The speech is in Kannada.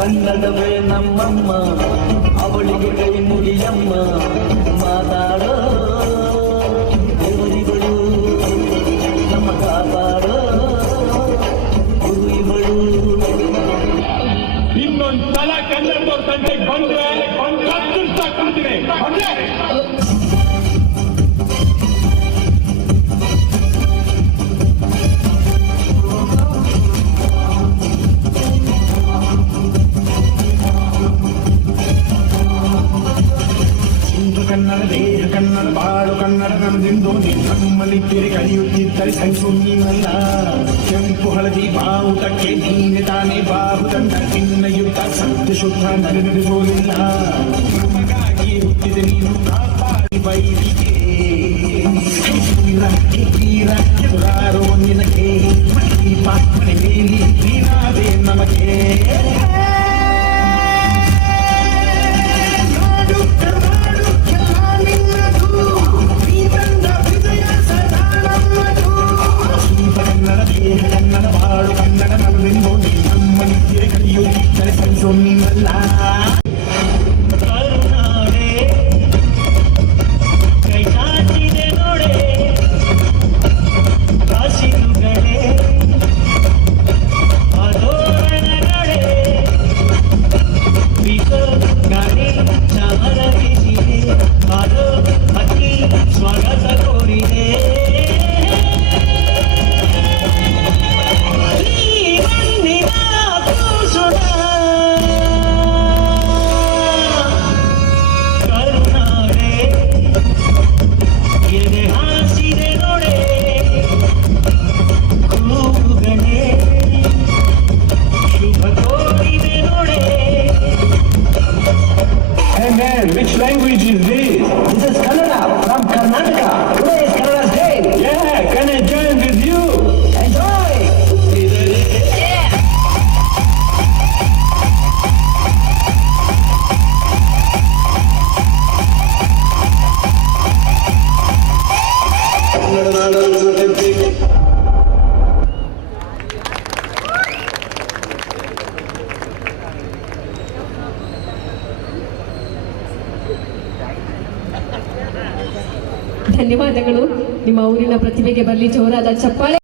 ಕನ್ನಡವೇ ನಮ್ಮಮ್ಮ, ಅವಳಿಗೆ ಕೈ ಮುಗಿಯಮ್ಮ. ಮಾತಾಡೋ ಗುರುಗಳು, ನಮ್ಮ ಕಾಪಾಡೋ ಗುರುಗಳು. ಇನ್ನೊಂದ್ಸಲ ಕನ್ನಡದವ್ರ ತಂಟೆಗೆ ಬಂದ್ರೆ ಕೊಡ್ತೀನಿ. ಕನ್ನಡ ದೇಹ ಕನ್ನಡ ಬಾಳು ಕನ್ನಡ ನಮ್ದೆಂದು ನಮ್ಮಲ್ಲಿದ್ದರೆ ಕಲಿಯುತ್ತಿದ್ದರೆ ಸಹಿಸು ನೀನಲ್ಲ. ಕೆಂಪು ಹಳದಿ ಬಾವುಟಕ್ಕೆ ನೀನೆ ತಾನೇ ಬಾಹುದಂಡ ತಿನ್ನಯುತ್ತ ಸತ್ಯ ಶುದ್ಧ ನಡೆಸೋಲಿಲ್ಲ. ನಮಗಾಗಿ ಹುಟ್ಟಿದೆ ನೀನು ಕಾಪಾಡಿ ಬೈಲಿಗೆ ಎದುರಾರೋ ನಿನಗೆ ಮಡಿ ಪಾತ್ರೆ ಮೇಲಿ ನೀನಾದೆ ನಮಗೆ. ಕನ್ನಡ ಬಾಳು ಕನ್ನಡ ನಮ್ಮೆಂದು ನಮ್ಮ ನಿತ್ಯ ಕಲಿಯುತ್ತಿದ್ದರೆ ಸಹಿಸೋ ನೀನಲ್ಲ. ಕರುನಾಡೆ ಕೈ ಚಾಚಿದೆ ನೋಡೆ, ಹಸಿರುಗಳೇ ಅದೋರಣಗಳೇ, ಬಿಸೋ ಗಾಳಿ ಚಾಮರ ಬೀಸಿದೆ, ಅದೋ ಹಕ್ಕಿ ಸ್ವಾಗತ ಕೋರಿದೆ. Which language is this? This is Kannada from Karnataka. Today is Kannada's day. Yeah, can I join with you? Enjoy! ಧನ್ಯವಾದಗಳು. ನಿಮ್ಮ ಊರಿನ ಪ್ರತಿಭೆಗೆ ಬರಲಿ ಜೋರಾದ ಚಪ್ಪಾಳೆ.